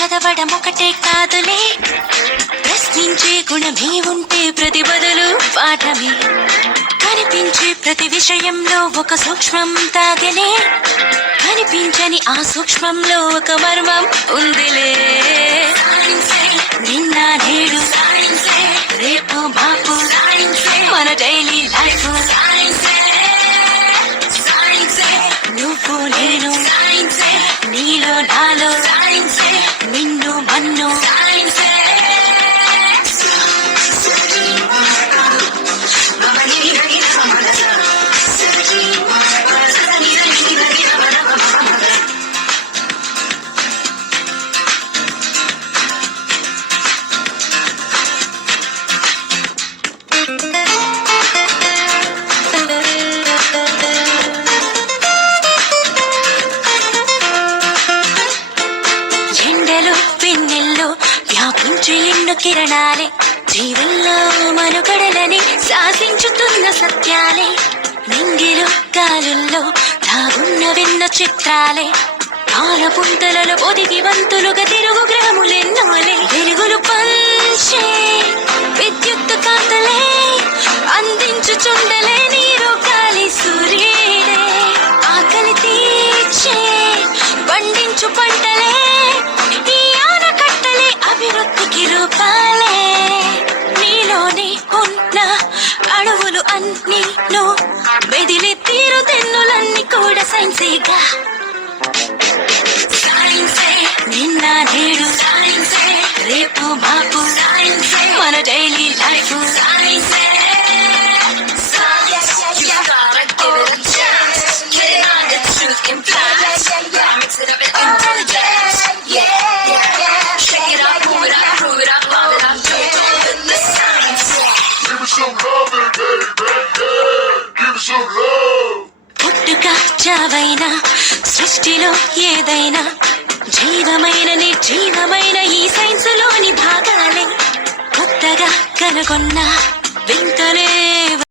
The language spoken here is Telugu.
చదవడం ఒకటే కాదులే, ప్రశ్నించే గుణమే ఉంటే ప్రతి బదులు పాఠమే. కనిపించే ప్రతి విషయంలో ఒక సూక్ష్మం తాగలే, కనిపించని ఆ సూక్ష్మంలో ఒక మర్మం ఉందిలే. నిన్న నేడు రేపు మాపు మన డైలీ లైఫ్. నువ్వు నేను నీలో నాలో నిన్ను మన్ను. ఎండలో వెన్నెల్లో వ్యాపించే ఎన్నో కిరణాలే, జీవుల్లో మనుగడలని శాసించుతున్న సత్యాలే. నింగిలో గాలుల్లో దాగున్న వెన్న చిత్రాలే, పాల పుంతలలో ఒదిగి వంతులుగా తిరుగు గ్రహములెన్నోలే. వెలుగులు పంచే విద్యుత్ కాంతలే, అందించుచుండలే నీరు గాలి సూర్యుడే. ఆకలి తీర్చే పండించు పంటలే, ఈ ఆనకట్టలే అభివృద్ధికి రూపాలే. నీలోనే ఉన్న అణువులు అన్నీ మెదిలి తీరు తెన్నులన్నీ కూడా సైన్సేగా. నిన్న నేడు రేపు మాపు మన డైలీ లైఫ్. పుట్టుక చావైనా సృష్టిలో ఏదైనా జీవమైన నిర్జీవమైన ఈ సైన్సులోని భాగాలే. కొత్తగా కనుగొన్న